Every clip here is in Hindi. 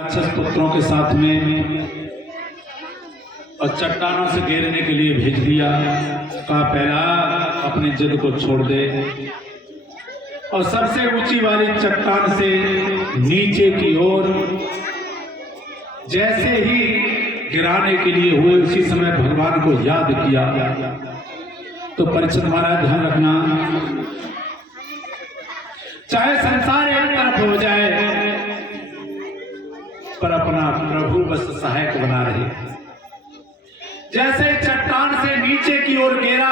राक्षस पुत्रों के साथ में और चट्टानों से घेरने के लिए भेज दिया। कहा पहला अपनी जिद को छोड़ दे और सबसे ऊंची वाली चट्टान से नीचे की ओर जैसे ही गिराने के लिए हुए उसी समय भगवान को याद किया। तो परीक्षित महाराज ध्यान रखना, चाहे संसार एक तरफ हो जाए पर अपना प्रभु बस सहायक बना रहे। जैसे चट्टान से नीचे की ओर गिरा,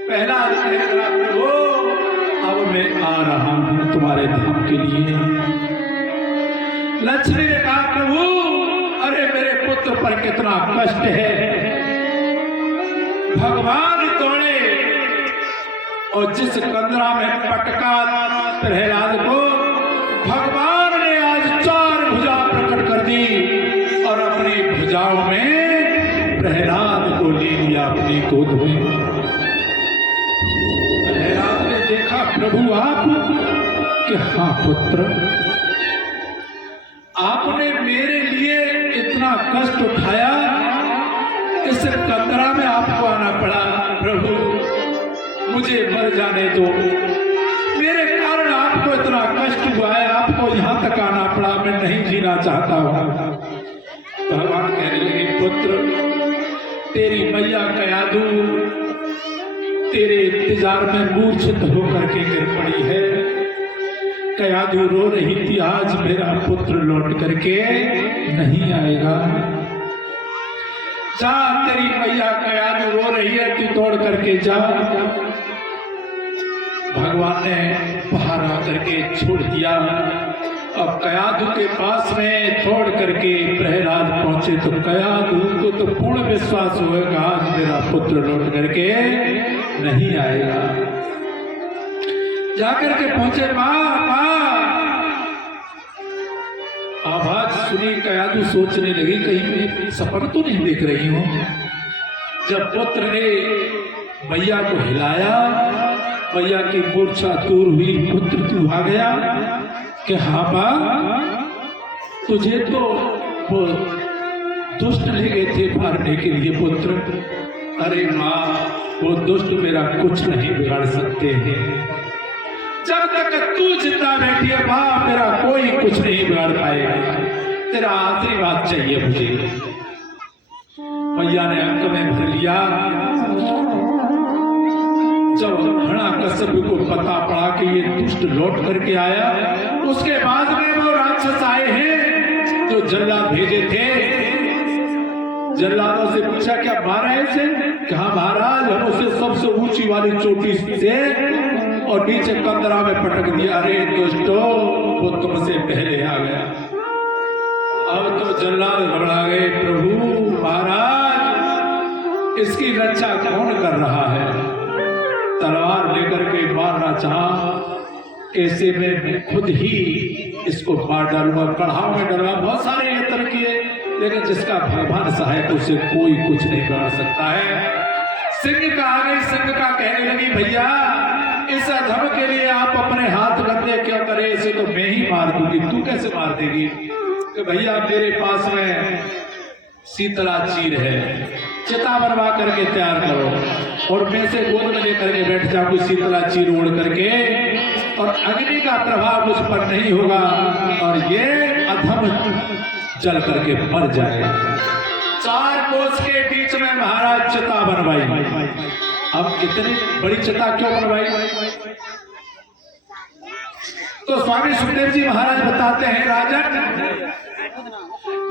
पहला प्रभु अब मैं आ रहा हूं तुम्हारे धाम के लिए। लक्ष्मी ने कहा प्रभु अरे मेरे पुत्र पर कितना कष्ट है। भगवान तोड़े और जिस कंदरा में पटका प्रहलाद को, भगवान ने आज चार भुजा प्रकट कर दी और अपनी भुजाओं में प्रहलाद को ले लिया अपनी गोद में। प्रहलाद ने देखा प्रभु आप कि हाँ पुत्र, आपने मेरे लिए इतना कष्ट उठाया, इस कंदरा में आपको आना पड़ा। प्रभु मुझे मर जाने दो, मेरे कारण आपको इतना कष्ट हुआ है, आपको यहां तक आना पड़ा, मैं नहीं जीना चाहता हूं। भगवान कहने लगे पुत्र तेरी मैया कयाधु तेरे इंतजार में मूर्छित होकर के गिर पड़ी है। कयाधु रो रही थी आज मेरा पुत्र लौट करके नहीं आएगा। जा तेरी मैया कयाधु रो रही है, तू दौड़ करके जा। भगवान ने बाहर आकर के छोड़ दिया। अब कयाधु के पास में दौड़ करके प्रहलाद पहुंचे तो कयाधु को तो पूर्ण विश्वास होगा आज मेरा पुत्र लौट करके नहीं आएगा। जाकर के पहुंचे, मां आवाज सुनी। कयाधु सोचने लगी कहीं मैं सपन तो नहीं देख रही हूं। जब पुत्र ने मैया को हिलाया, मैया की मूर्छा दूर हुई, पुत्र तू आ गया कि हाँ मां, तुझे तो वो दुष्ट ले गए थे मारने के लिए पुत्र। अरे मां वो दुष्ट मेरा कुछ नहीं बिगाड़ सकते हैं। जब तक तू जिंदा बैठी है मां, मेरा कोई कुछ नहीं बिगाड़ पाएगा। तेरा आशीर्वाद चाहिए मुझे। मैया ने अंक में भर लिया। जब हिरण्यकश्यप को पता पड़ा कि ये दुष्ट लौट करके आया, उसके बाद में वो राक्षस आए हैं जो जल्लाद भेजे थे। जल्लादों से पूछा क्या मारा है इसे? कहा महाराज हम उसे सबसे ऊंची वाली चोटी से और नीचे कंदरा में पटक दिया। अरे दुष्टो वो तुमसे पहले आ गया। अब तो जल्लाद घबरा गए, प्रभु महाराज इसकी रक्षा कौन कर रहा है? तलवार लेकर के मारना चाहा, कैसे मैं खुद ही इसको मार डालूंगा, कढ़ाव में डालूंगा, बहुत सारे यत्न किए, लेकिन जिसका भगवान सहायक उसे कोई कुछ नहीं कर सकता है। सिंह का आ गई, सिंह का कहने लगी भैया इस अधम के लिए आप अपने हाथ गंदे क्यों करे, इसे तो मैं ही मार दूंगी। तू कैसे मार देगी? कि भैया मेरे पास में शीतला चीर है, चिता बनवा करके तैयार करो और मैं से गोद में लेकर के बैठ जाऊंगी शीतला चीर ओढ़ करके, और अग्नि का प्रभाव मुझ पर नहीं होगा और ये अधम जल करके मर जाएगा। 4 कोस के बीच में महाराज चिता बनवाई। अब इतनी बड़ी चिता क्यों बनवाई? तो स्वामी सुखदेव जी महाराज बताते हैं राजन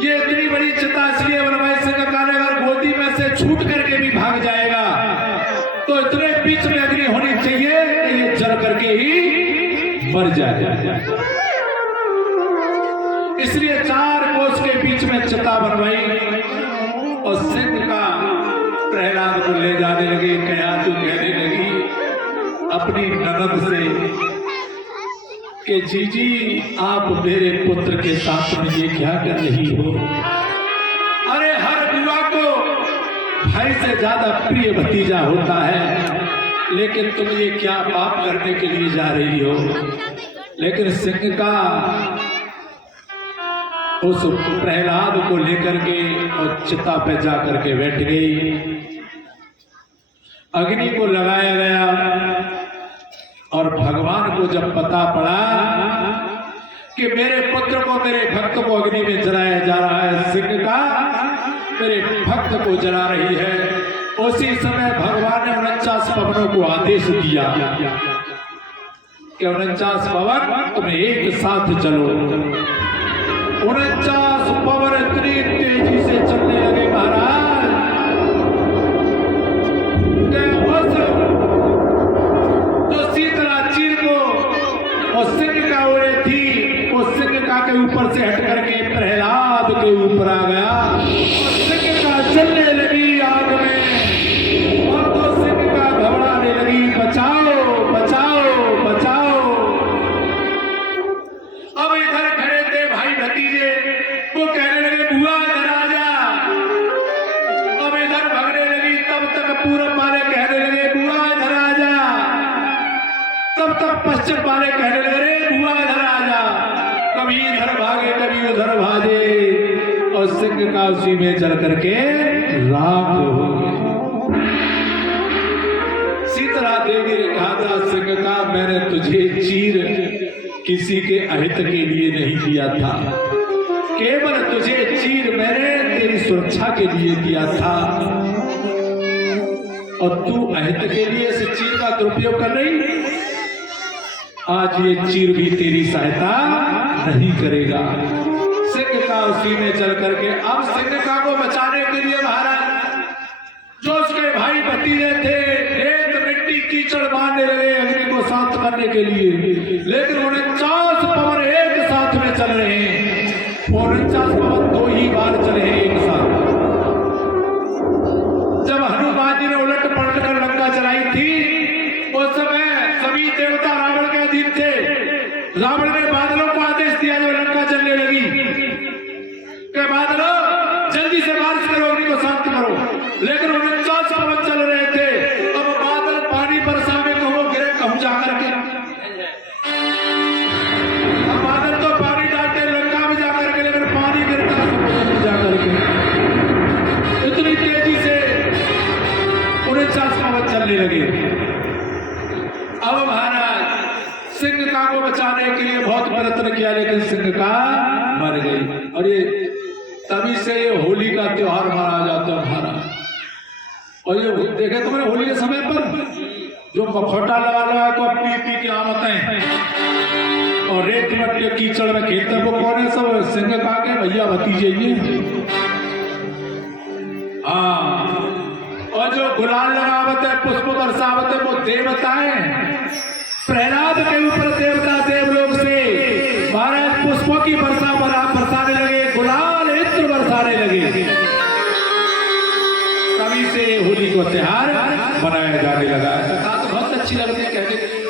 ये इतनी बड़ी चिता इसलिए बनवाई, सिंह काले अगर गोदी में से छूट करके भी भाग जाएगा तो इतने बीच में अग्नि होनी चाहिए कि ये जल करके ही मर जाए। इसलिए 4 कोस के बीच में चिता बनवाई और सिंह का प्रहलाद को ले जाने लगे। कयाधु कहने लगी अपनी ननद से कि जीजी आप मेरे पुत्र के साथ में ये क्या कर रही हो? अरे हर बुआ को भाई से ज्यादा प्रिय भतीजा होता है, लेकिन तुम ये क्या पाप करने के लिए जा रही हो? लेकिन सिंह का उस प्रहलाद को लेकर के और चिता पे जाकर के बैठ गई। अग्नि को लगाया गया और भगवान को जब पता पड़ा कि मेरे पुत्र को, मेरे भक्त को अग्नि में जलाया जा रहा है, सिंह का मेरे भक्त को जला रही है, उसी समय भगवान ने 49 पवनों को आदेश दिया कि 49 पवन तुम एक साथ चलो। 49 पवन इतनी तेजी से चलने लगे महाराज, जो शीतला चीर को और सिंह का उड़े थी, उस सिंह का के ऊपर से हट करके प्रहलाद के ऊपर आ गया। सिंह का चलने लगी आग में और तो सिंह का घबराने लगी, बचाओ बचाओ बचाओ। अब इधर खड़े थे भाई भतीजे, वो कहने लगे बुआ इधर आ जा। अब इधर भागने लगी, तब तक पूरब वाले कहने लगे बुआ इधर आ जा। तब तक पश्चिम वाले कहने लगे बुआ इधर आ जा। कभी इधर भागे कभी उधर भागे और सिंह का उसी में चल करके राख हो गए। शीतला देवी ने कहा था सिंह का, मैंने तुझे चीर किसी के अहित के लिए नहीं किया था, केवल तुझे चीर मैंने तेरी सुरक्षा के लिए किया था, और तू अहित के लिए इस चीर का दुरुपयोग कर रही। आज ये चीर भी तेरी सहायता नहीं करेगा। सिंह का उसी में चल करके अब सिंह का को बचाने के लिए महाराज जो उसके भाई भतीजे थे, रेत मिट्टी कीचड़ मारने लगे अग्नि को शांत करने के लिए, लेकिन 49 पवन एक साथ में चल रहे हैं। 49 पवन 2 ही बार चले हैं एक साथ। जब हनुमान जी ने उलट पलट कर लंका चलाई थी, उस समय सभी देवता रावण के अधीन थे। रावण ने बादलों को आदेश दिया जब लंका चलने लगी कि बादलों जल्दी से बारिश करो, अग्नि को शांत करो, लेकिन 49 पवन चल रहे थे। अब बादल पानी बरसा में कहो गिरे कहूं जाकर के, अब बादल तो पानी डालते लंका में जाकर के, लेकिन पानी गिरता समुद्र में जाकर के। इतनी तेजी से 49 पवन चलने लगे। अब महाराज सिंह का को बचाने के लिए बहुत प्रयत्न किया, लेकिन सिंह का मर गई। और ये तभी से ये होली का त्योहार मनाया जाता है महाराज। और ये देखे तुमने होली के समय पर जो मखौटा लगा लगा को पी पी के आमतें और रेत मट्टी कीचड़ में खेलते, वो कौन है? सब सिंह का के भैया भतीजे ये। हाँ, और जो गुलाल लगावत है, पुष्प बरसावत है, वो देवता है। प्रहलाद के ऊपर देवता देवलोक से महाराज पुष्पों की वर्षा बरसाने लगे, गुलाल इत्र बरसाने लगे। तभी से होली को त्योहार मनाया जाने लगा। कथा तो बहुत अच्छी लगती है कहने के लिए।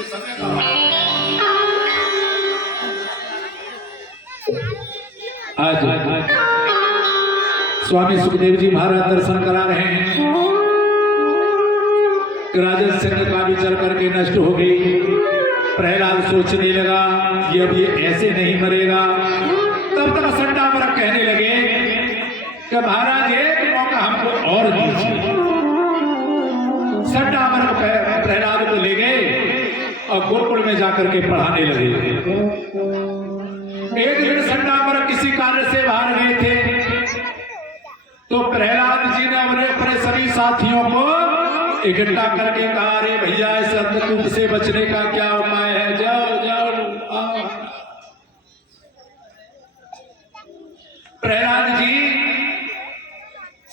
आज स्वामी सुखदेव जी महाराज दर्शन करा रहे हैं। राजा सिंह का भी चल करके नष्ट हो गई। प्रहलाद सोचने लगा ये अब ये ऐसे नहीं मरेगा। तब तक संडामरक कहने लगे कि महाराज एक मौका हमको और दीजिए। संडामरक प्रहलाद को ले गए और गुरुकुल में जाकर के पढ़ाने लगे। एक दिन संडामरक किसी कार्य से बाहर गए थे, तो प्रहलाद जी ने अपने सभी साथियों को इकट्ठा करके कहा, अरे भैया इस अंधकूप से बचने का क्या उपाय है? जाओ जाओ आओ। प्रहलाद जी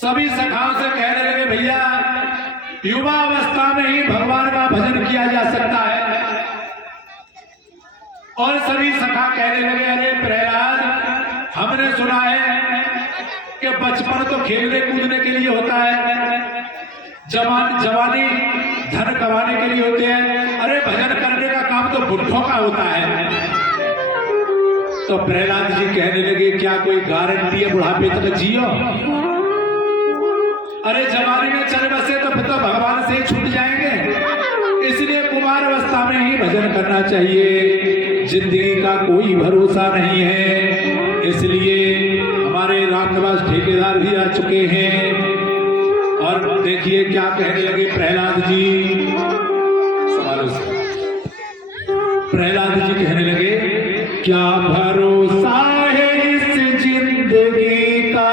सभी सखाओं से कहने लगे, भैया युवा अवस्था में ही भगवान का भजन किया जा सकता है। और सभी सखा कहने लगे, अरे प्रहलाद हमने सुना है कि बचपन तो खेलने कूदने के लिए होता है, जवानी धन कमाने के लिए होते हैं, अरे भजन करने का काम तो बुढ़ों का होता है। तो प्रहलाद जी कहने लगे, क्या कोई गारंटी है बुढ़ापे तक जियो? अरे जवानी में चल बसे तो फिर तो भगवान से ही छूट जाएंगे। इसलिए कुमार अवस्था में ही भजन करना चाहिए। जिंदगी का कोई भरोसा नहीं है, इसलिए भी आ चुके हैं और देखिए क्या कहने लगे प्रहलाद जी। सवालों से प्रहलाद जी कहने लगे, क्या भरोसा है इस जिंदगी का,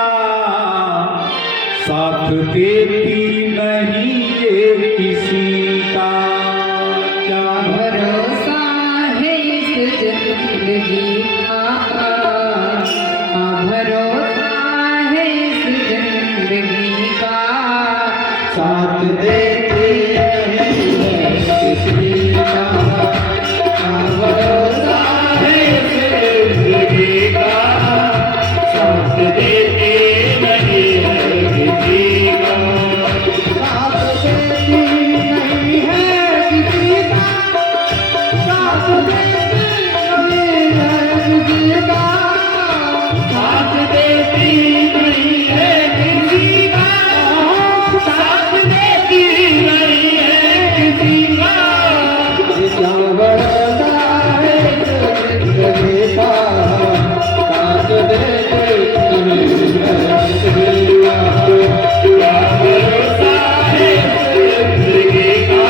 साथ देती नहीं ये किसी का। क्या भरोसा है इस जिंदगी का, भरोसा है इस जिंदगी का, साथ देती नहीं है किसी का। भरोसा है इस जिंदगी का, साथ देती नहीं है किसी का, साथ देती नहीं है किसी का, साथ देती नहीं है किसी का, साथ देती नहीं है किसी का, साथ देती नहीं है किसी का। क्या भरोसा है जिंदगी का, साथ देती नहीं है किसी का। क्या भरोसा है जिंदगी का,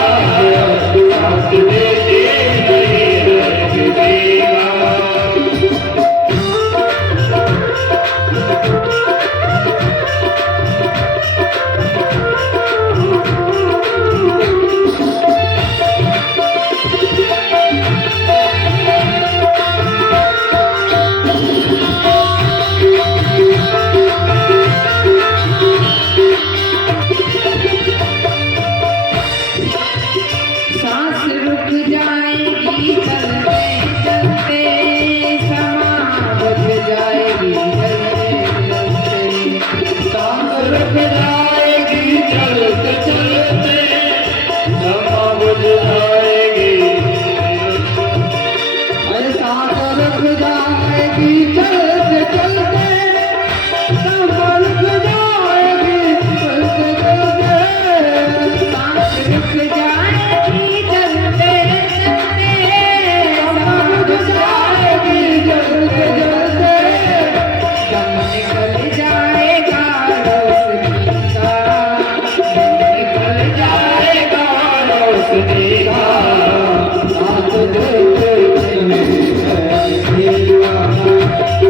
साथ देती नहीं है किसी का। सांस रुक जाएगी चलते चलते, समा बच जाएगी चलते चलते, सांस रुक जाएगी चलते चलते, समा बच जाएगी। अरे सांस रुक जाएगी चलते चलते, समा रुक जाएगी चलते चलते, सांस रुक जाएगी चलते चलते, समा रुक जाएगी चलते चलते, दम निकल जाएगा रोशनी का, दम निकल जाएगा रोशनी का, साथ देते नहीं है किसी का।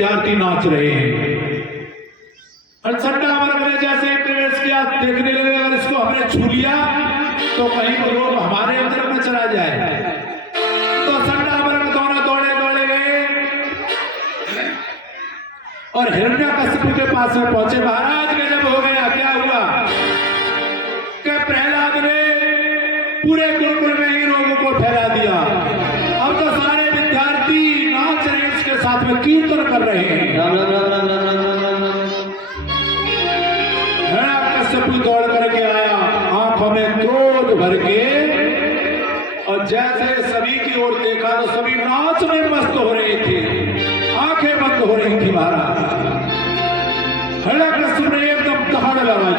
विद्यार्थी नाच रहे हैं। और संडा वर्ग ने जैसे प्रवेश किया, देखने लगे अगर इसको हमने छू लिया तो कहीं वो लोग हमारे अंदर में चला जाए। तो संडा वर्ग दोनों दौड़े दौड़े गए और हिरण्यकशिपु के पास में पहुंचे। महाराज गजब हो गया, क्या हुआ कि प्रहलाद ने पूरे गुरुकुल में ही रोगों को फैला दिया। अब तो सारे विद्यार्थी नाच रहे, इसके साथ में कीर्तन कर रहे हैं। राम राम राम राम राम राम राम राम। हिरण्यकशिपु दौड़ करके आया, आंखों में क्रोध भर के, और जैसे सभी की ओर देखा तो सभी नाच में मस्त हो रहे थे, आंखें बंद हो रही थी। महाराज हिरण्यकशिपु ने एकदम दहाड़ लगाई,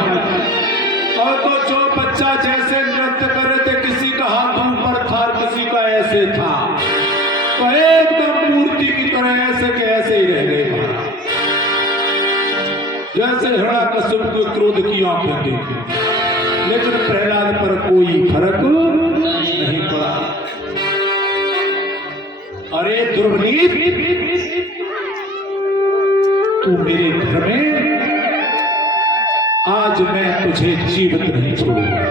और तो जो बच्चा जैसे नृत्य कर रहे थे, किसी का हाथ ऊपर था, किसी का ऐसे था, तो एकदम मूर्ति की तरह ऐसे के ऐसे ही रह गए। जैसे हिरण्यकशिपु को क्रोध की आंखें देखी, लेकिन प्रहलाद पर कोई फर्क नहीं पड़ा। अरे दुर्नीत, तू मेरे घर में, आज मैं तुझे जीवित नहीं छोड़ूंगा।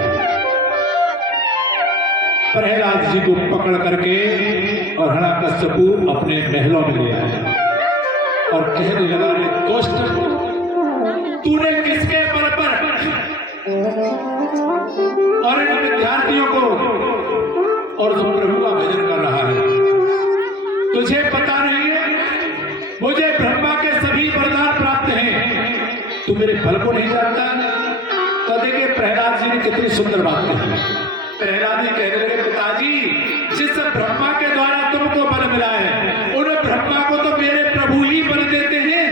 प्रहलाद जी को पकड़ करके और हिरण्यकशिपु अपने महलों में ले आया और कहने लगा, रे दुष्ट, तूने किसके बल पर और इन विद्यार्थियों को और तुम प्रभु का भजन कर रहा है, तुझे पता नहीं है मुझे ब्रह्मा के सभी वरदान प्राप्त हैं, तू मेरे बल को नहीं जानता। तो देखिए प्रहलाद जी ने कितनी सुंदर बात कही। प्रहलाद जी कहने लगे, पिताजी, जिस ब्रह्मा के द्वारा तुमको बल मिला है, उन ब्रह्मा को तो मेरे प्रभु ही बल देते हैं।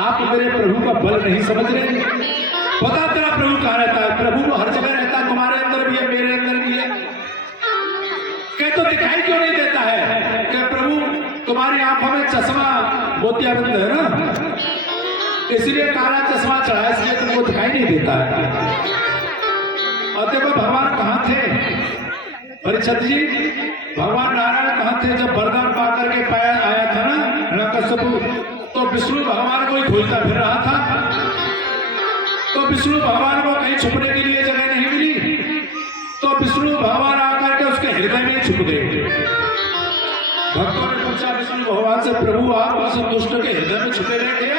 आप मेरे प्रभु का बल नहीं समझ रहे। पता तेरा प्रभु कहाँ रहता है? प्रभु तो हर जगह रहता है, तुम्हारे अंदर भी है, मेरे अंदर भी है। कह तो दिखाई क्यों नहीं देता है? कि प्रभु तुम्हारी आंखों में चश्मा मोतियाबिंद है ना, इसलिए काला चश्मा चढ़ा, इसलिए तुमको दिखाई नहीं देता है। और देखो भगवान कहाँ थे परीक्षित जी, भगवान नारायण कहाँ थे जब वरदान पा करके पाया आया था ना हिरण्यकशिपु, तो विष्णु भगवान को ही खोजता फिर रहा था। तो विष्णु भगवान को कहीं छुपने के लिए जगह नहीं मिली, तो विष्णु भगवान आकर के उसके हृदय में छुप गए। भक्तों ने पूछा विष्णु भगवान से, प्रभु आप उस दुष्ट के हृदय में छुपे रहे थे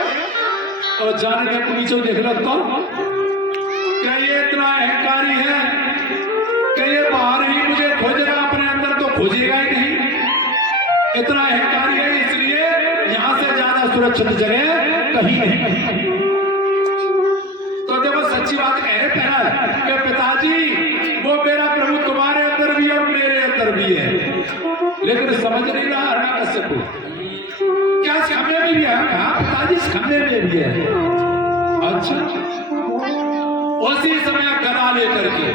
और जाने के नीचे देख लो तो क्या ये इतना अहंकारी है कि ये बाहर ही मुझे खोज रहा, अपने अंदर तो खोजेगा ही नहीं। इतना अहंकारी है, इसलिए यहां से ज्यादा सुरक्षित जगह कहीं नहीं। तो देखो सच्ची बात कह रहे थे कि पिताजी, वो मेरा प्रभु तुम्हारे अंदर भी और मेरे अंदर भी है, लेकिन समझ नहीं रहा हिरण्यकशिपु। क्या इस कमरे में भी है? कहा पिताजी इस कमरे में भी है। अच्छा, उसी समय गदा लेकर के,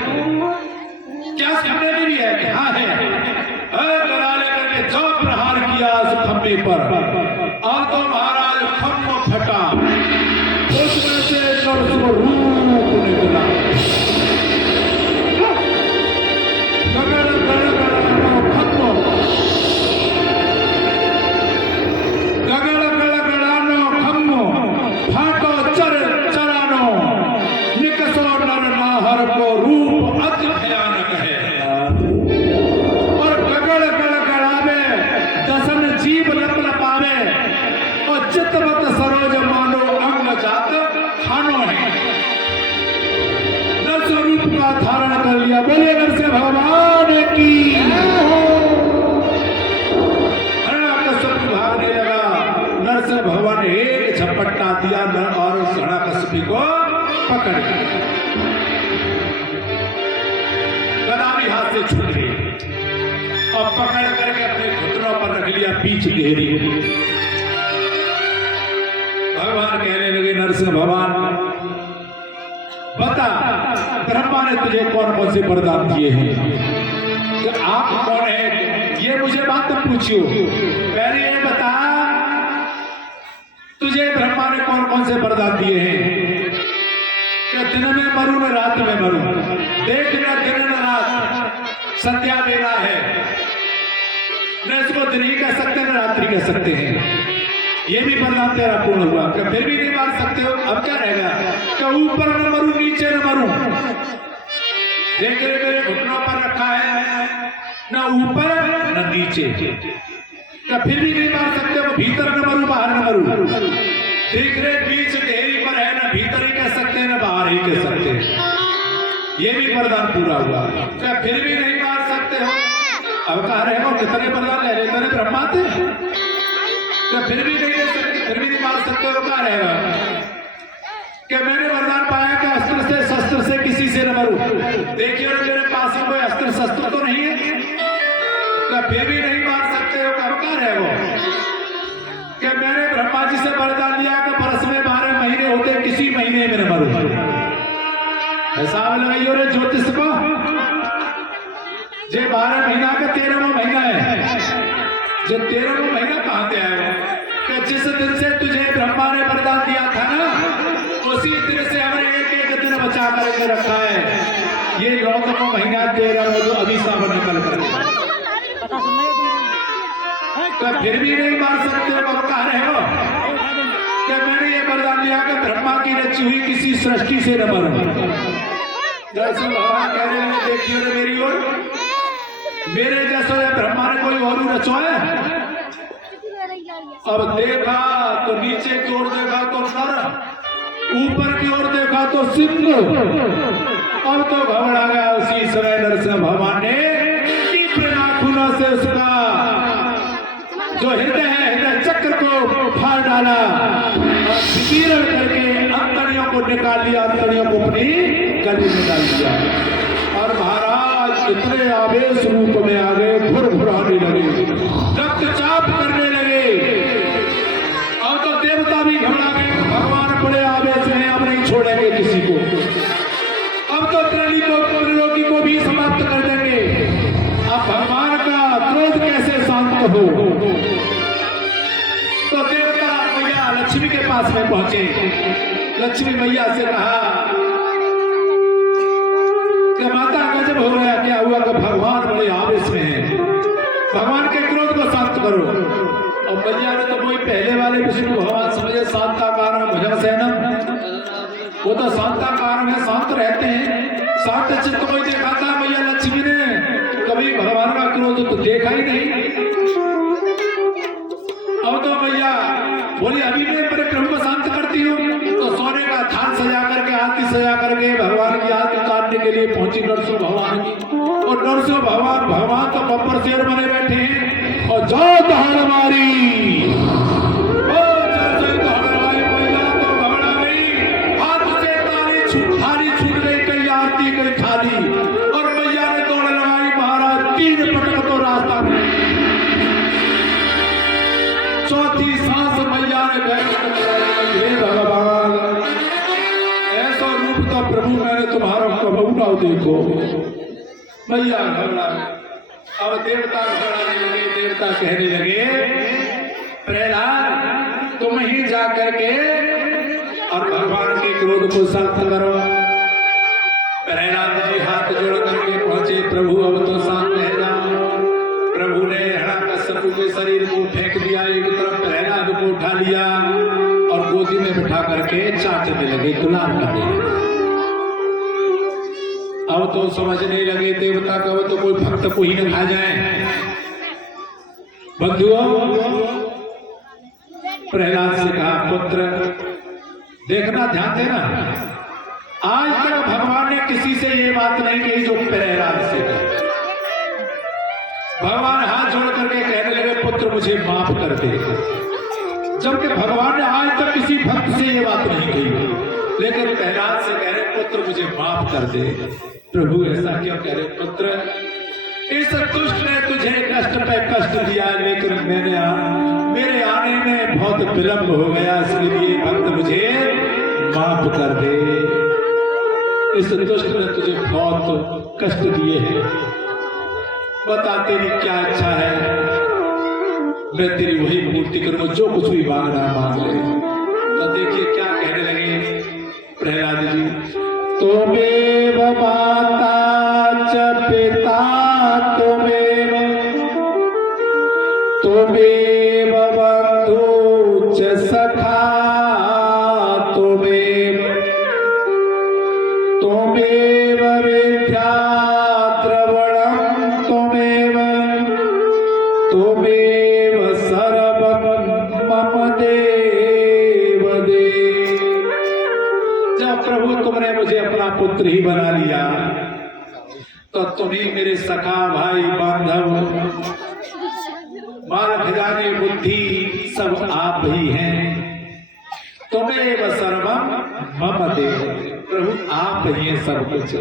क्या इस कमरे में भी है? कि हाँ है। गदा लेकर के जो प्रहार किया उस खंभे पर, और तो महाराज खम्भ फटा, उसमें से नरसिंह रूप निकला। धारण कर लिया। बोले नरसिंह भगवान की। हिरण्यकशिपु भागने लगा, नरसिंह भगवान ने एक झपट्टा दिया और उस हिरण्यकशिपु को पकड़ लिया। गदा भी हाथ से छूट गई और पकड़ करके अपने घुटनों पर रख लिया, बीच घेरी। भगवान कहने लगे, नरसिंह भगवान बता, ब्रह्मा ने तुझे कौन कौन से वरदान दिए हैं? कि आप कौन है ये मुझे बात पूछियो, पहले ये बता तुझे ब्रह्मा ने कौन कौन से वरदान दिए हैं? कि दिन में मरूं न रात में मरूं, देख न दिन न रात, संध्या बेला है, न इसको दिन ही कह सकते हैं न रात्रि कह सकते हैं। ये भी वरदान तेरा पूर्ण हुआ। क्या फिर भी नहीं मार सकते हो? अब क्या रहेगा? क्या ऊपर न मरूं नीचे न मरूं? देख रहे मेरे घुटनों पर रखा है, न ऊपर न नीचे। क्या फिर भी नहीं मार सकते हो? भीतर न मरूं बाहर न मरूं। देख रहे बीच ढेरी पर है, न भीतर ही कह सकते हैं न बाहर ही कह सकते हैं। ये भी वरदान पूरा हुआ। क्या फिर भी नहीं मार सकते हो? अब कह रहे हो कितने वरदान ले लेते हैं ब्रह्मा थे, क्या फिर भी नहीं ले सकते, फिर भी नहीं मार सकते हो? कह रहे हो कि मैंने वरदान पाया कि अस्त्र से शस्त्र से किसी से न मरूं। देखिए मेरे पास में कोई अस्त्र शस्त्र तो नहीं है, क्या फिर भी नहीं मार सकते हो? कब कह रहे हो कि मैंने ब्रह्मा जी से वरदान लिया कि बरस में 12 महीने होते किसी महीने में न मरूं। हिसाब लगाइयो रे ज्योतिष को, जे 12 महीना का 13वां महीना है, जो 13वां महीना कहां से आया? कि जिस दिन से तुझे ब्रह्मा ने वरदान दिया था ना, उसी दिन से हमने एक एक दिन बचा करके रखा है। ये 9वां महीना 13वां जो अभी सावन निकल कर, तो फिर भी नहीं मार सकते हो? अब कह रहे हो कि मैंने ये वरदान लिया कि ब्रह्मा की रची हुई किसी सृष्टि से न मरूं। दरअसल भगवान कह रहे हैं देखिए रे मेरी ओर, मेरे जैसा ब्रह्मा ने कोई और रचवाया? अब देखा तो नीचे की ओर देखा तो नर, ऊपर की ओर देखा तो सिंह। अब तो घबरा गया उसी समय नरसिंह भगवान ने तीव्र नाखूनों से उसका जो हृदय है हृदय चक्र को फाड़ डाला और विकीर्ण करके अंतड़ियों को निकाल लिया, अंतड़ियों को अपनी गली में डाल दिया। और महाराज इतने आवेश रूप में आ गए, भुरभुराने लगे, रक्तचाप करने लगे। और तो देवता भी घबरा गए, भगवान बड़े आवेश में, अब नहीं छोड़ेंगे किसी को, अब तो त्रिलोकी को भी समाप्त कर देंगे। अब भगवान का क्रोध कैसे शांत हो? तो देवता मैया लक्ष्मी के पास में पहुंचे। लक्ष्मी मैया से कहा कि माता गजब हो गया, क्या हुआ? कि भगवान बड़े आवेश में है, भगवान के क्रोध को शांत करो। और मैया ने तो वही पहले वाले विष्णु भगवान समझे शांताकार भजन सेनम, वो तो शांताकार में शांत रहते हैं, शांत चित्त को देखा था मैया लक्ष्मी ने, कभी भगवान का क्रोध तो देखा ही नहीं। अब तो मैया बोली अभी मैं मेरे प्रभु को शांत करती हूँ। तो सोने का थान सजा करके आरती सजा करके भगवान की आरती उतारने के लिए पहुंची नरसिंह भगवान की। और नरसिंह भगवान तो बब्बर शेर बने बैठे हैं और जो दहाड़ मारी, आरती कई थाली और मैया ने दौड़ लगाई। महाराज 3 पटक तो रास्ता में, चौथी सांस मैया ने हे भगवान ऐसा रूप का प्रभु मैंने तुम्हारा कबू ना देखो। मैया घबरा। अब देवता घबराने लगे, देवता कहने लगे प्रहलाद तुम ही जा करके और भगवान के क्रोध को शांत करो। प्रहलाद जी हाथ जोड़ करके पहुंचे, प्रभु अब तो शांत रह जाओ। प्रभु ने हिरण्यकश्यप के शरीर को फेंक दिया, एक तरफ प्रहलाद को उठा लिया और गोदी में बिठा करके चाटने लगे, दुलार करने लगे। अब तो समझने लगे देवता का वो तो कोई भक्त को ही न खा जाए। बंधुओं प्रहलाद से कहा पुत्र देखना, ध्यान देना, आज तक भगवान ने किसी से ये बात नहीं कही जो प्रहलाद से कही। भगवान हाथ जोड़ करके कहने लगे पुत्र मुझे माफ कर दे, जबकि भगवान ने आज तक किसी भक्त से ये बात नहीं कही। लेकिन प्रहलाद से कह रहे पुत्र मुझे माफ कर दे। प्रभु ऐसा क्यों कह रहे? पुत्र इस दुष्ट ने तुझे कष्ट पे कष्ट दिया, लेकिन मेरे आने में बहुत विलंब हो गया, इसलिए भक्त मुझे माफ कर दे। इस दुष्ट ने तुझे बहुत कष्ट दिए हैं, बता तेरी क्या इच्छा है, मैं तेरी वही पूर्ति करूंगा, जो कुछ भी मांगना मांग ले। तो देखिए क्या कहने लगे प्रहलाद जी, त्वमेव माता च पिता त्वमेव तुमेव बन्धु च सखा तुमेव विद्याद्रवणं तुमेव सर्वं मम देव देव। जब प्रभु तुमने मुझे अपना पुत्र ही बना लिया तो तुम्ही मेरे सखा भाई बांधव माल खजाने बुद्धि सब आप ही हैं। तुमेव सर्वम मम देव। प्रभु आप ही हैं सब कुछ।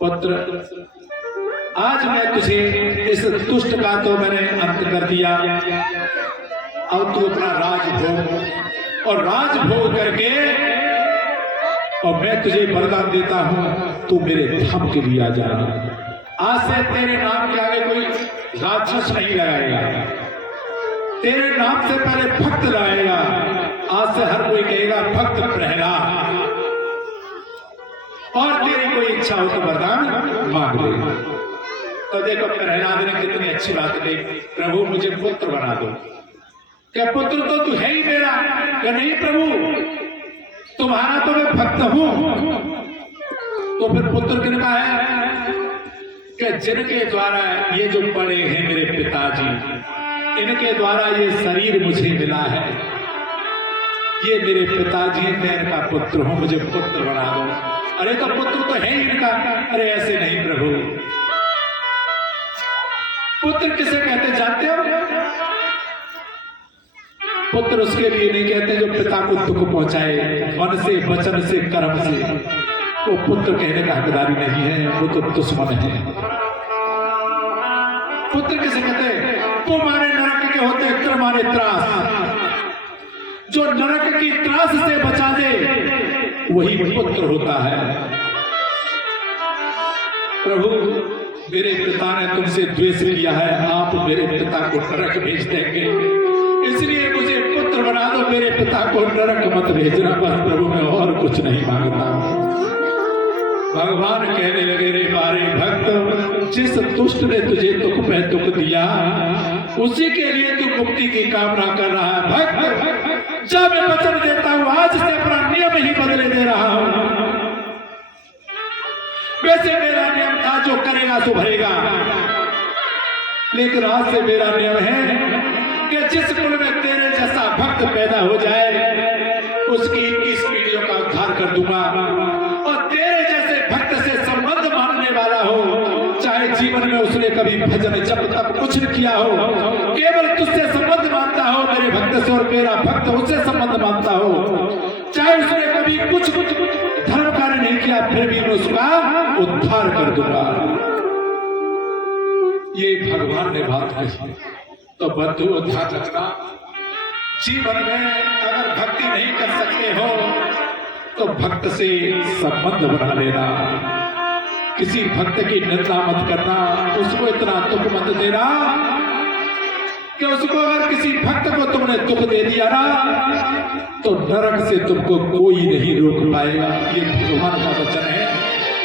पुत्र आज मैं तुझे इस दुष्ट का तो मैंने अंत कर दिया। अब तू अपना राजभोग और राजभोग करके और मैं तुझे वरदान देता हूं तू मेरे धाम के लिए आ जा। आज से तेरे नाम के आगे कोई राक्षस नहीं लगाएगा। तेरे नाम से पहले भक्त लाएगा। आज से हर कोई कहेगा भक्त प्रहलाद। और तेरी कोई इच्छा हो तो वरदान मांग ले। तो देखो प्रहलाद ने कितनी अच्छी बात कही, प्रभु मुझे पुत्र बना दो। क्या पुत्र तो तू है ही मेरा? क्या नहीं प्रभु, तुम्हारा तो मैं भक्त हूं। तो फिर पुत्र किनका है? कि जिनके द्वारा ये जो बड़े हैं मेरे पिताजी, इनके द्वारा ये शरीर मुझे मिला है। ये मेरे पिताजी, मैं इनका पुत्र हूं, मुझे पुत्र बना दो। अरे तो पुत्र तो है ही इनका। अरे ऐसे नहीं प्रभु। पुत्र किसे कहते जानते हो? पुत्र उसके लिए नहीं कहते जो पिता को दुख पहुंचाए मन से, वचन से, कर्म से। वो पुत्र कहने का हकदारी नहीं है, वो तो दुश्मन है। पुत्र किसे कहते? वो मारे नरक के होते, त्र मारे त्रास। जो नरक की त्रास से बचा दे वही पुत्र होता है। प्रभु मेरे पिता ने तुमसे द्वेष किया है, आप मेरे पिता को नरक भेज देंगे, इसलिए मुझे पुत्र बना दो। मेरे पिता को नरक मत भेजना। बस प्रभु मैं और कुछ नहीं मांगता। भगवान कहने लगे, रे मारे भक्त, जिस दुष्ट ने तुझे दुख पे दुख दिया उसी के लिए तू मुक्ति की कामना कर रहा है। भक्त जब मैं वचन देता हूं आज से अपना नियम ही बदले दे रहा हूं। वैसे मेरा नियम था जो करेगा सो भरेगा, लेकिन आज से मेरा नियम है कि जिस कुल में तेरे जैसा भक्त पैदा हो जाए उसकी 21 पीढ़ियों का उद्धार कर दूंगा। और तेरे जैसे भक्त से संबंध मानने वाला हो, चाहे जीवन में उसने कभी भजन जप तप कुछ न किया हो, केवल तुझसे संबंध मानता हो मेरे भक्त से, और मेरा भक्त उससे संबंध मानता हो, चाहे उसने कभी कुछ धर्म कार्य नहीं किया, फिर भी मैं उसका उद्धार कर दूंगा। ये भगवान ने बात कही। तो बंधु ध्यान रखना, जीवन में अगर भक्ति नहीं कर सकते हो तो भक्त से संबंध बना लेना। किसी भक्त की निंदा मत करना, उसको इतना दुख मत देना कि उसको अगर किसी भक्त को तुमने दुख दे दिया ना तो नरक से तुमको कोई नहीं रोक पाएगा। ये भगवान का वचन है।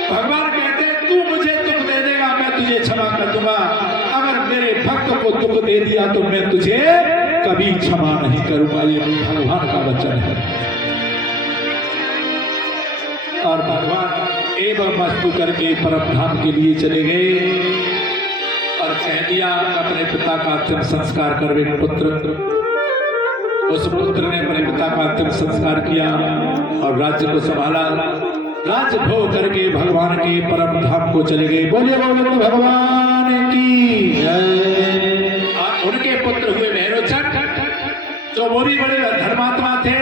भगवान कहते हैं तू मुझे दुख दे देगा, मैं तुझे क्षमा कर दूंगा। अगर मेरे भक्त को दुख दे दिया तो मैं तुझे कभी क्षमा नहीं करूंगा। ये भगवान का वचन है। और भगवान एवं वस्तु करके परम धाम के लिए चले गए और कह दिया अपने पिता का अंतिम संस्कार कर वे पुत्र। उस पुत्र ने अपने पिता का अंतिम संस्कार किया और राज्य को संभाला। राज्य भोग करके भगवान के परम धाम को चले गए। बोलिए गोविंद भगवान की जय। उनके पुत्र हुए भैरोचन, जो वो भी बड़े धर्मात्मा थे,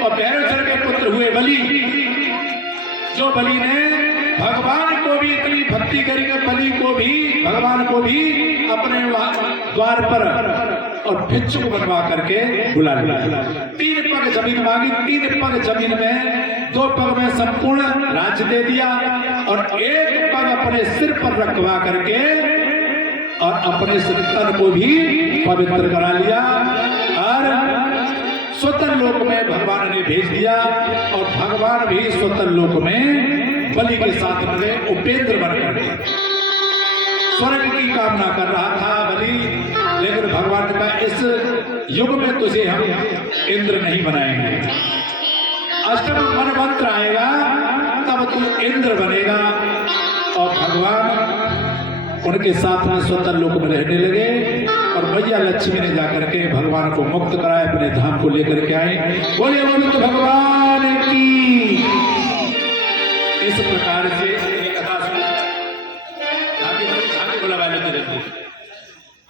और भैरोचन के पुत्र हुए बलि, जो बलि ने भगवान को भी इतनी भक्ति करी कि बलि को भी, भगवान को भी अपने द्वार पर और भिक्षुक बनवा करके बुला लिया। 3 पग जमीन मांगी, 3 पग जमीन में, 2 पग में संपूर्ण राज्य दे दिया और 1 पग अपने सिर पर रखवा करके और अपने तन को भी पवित्र करा लिया और स्वतंत्र लोक में भगवान ने भेज दिया। और भगवान भी स्वतंत्र लोक में बलि के साथ में उपेंद्र बनकर स्वर्ग की कामना कर रहा था बलि, लेकिन भगवान का इस युग में तुझे हम इंद्र नहीं बनाएंगे। अष्टम मनवंतर आएगा तब तू इंद्र बनेगा। और भगवान उनके साथ में स्वतः लोक में रहने लगे और मैया लक्ष्मी ने जाकर के भगवान को मुक्त कराया, अपने धाम को लेकर के आए। बोले बोले तो भगवान की। इस प्रकार से ये कथा सुनी।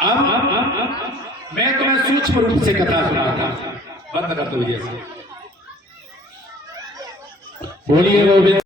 अब मैं तुम्हें सूक्ष्म रूप से कथा सुनाता, बंद कर दो। बोलिए गोविंद।